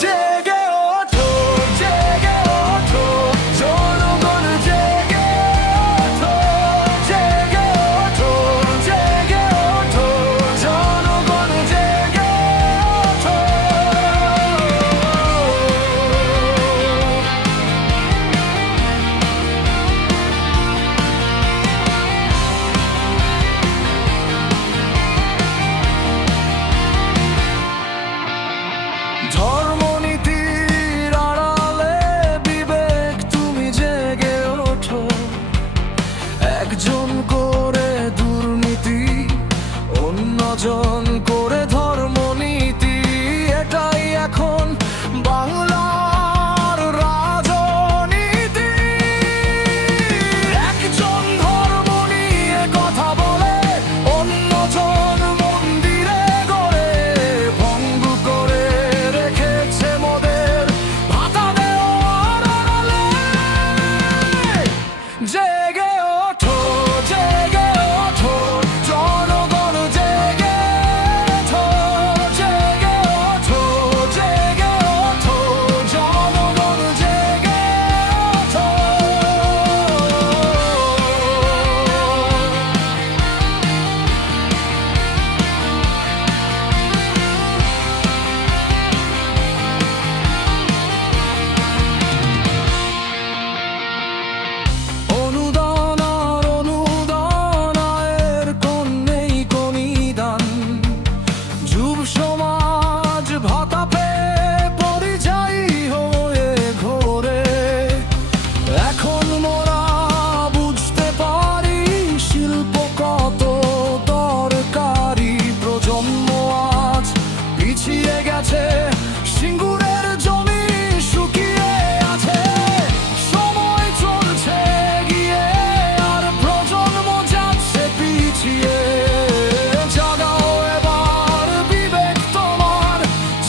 জেগে ওঠো, জেগে ওঠো, জনগণ জেগে ওঠো, জেগে ওঠো, জেগে ওঠো, জনগণ জেগে ওঠো। ধর্মনীতির আড়ালে বিবেক তুমি জেগে ওঠো, একজন করে দুর্নীতি, অন্যজন করে ধর্মনীতি, এটাই এখন বাংলার রাজনীতি। একজন ধর্ম নিয়ে কথা বলে, অন্যজন মন্দিরে গড়ে ভঙ্গ করে রেখেছে মোদের ভাতা দেওয়ার আড়ালে। জেগে ওঠো, জেগে ওঠো, জনগণ জেগে ওঠো, জেগে ওঠো, জেগে ওঠো, জনগণ জেগে ওঠো। অনুদান আর অনুদান, আয়ের কোন নেই কোনিদান, যুব সমাজ ভাতা পেয়ে পরিযায়ী হয়ে ঘোরে। এখন মোরা বুঝতে পারি শিল্প কত দরকারি, প্রজন্ম আজ পিছিয়ে গেছে, সিঙ্গুরের জমি শুকিয়ে আছে। সময় চলছে এগিয়ে আর প্রজন্ম যাচ্ছে পিছিয়ে। জাগাও এবার বিবেক তোমার,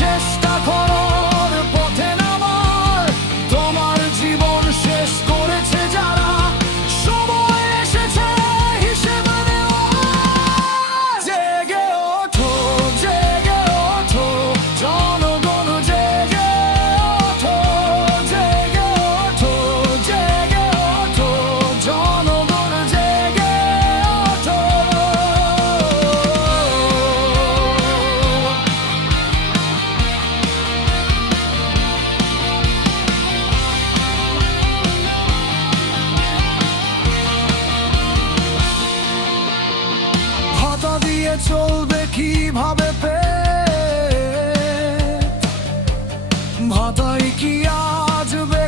চেষ্টা করার পথে নামার, তোমার জীবন শেষ করেছে যারা, সময় এসেছে হিসেব নেওয়ার। জেগে ওঠো, জেগে ওঠো, জনগণ জেগে ওঠো, জেগে ওঠো, জেগে ওঠো, জনগণ জেগে ওঠো। ভাতা দিয়ে চলবে কিভাবে পেট? ভাতাই কি আসবে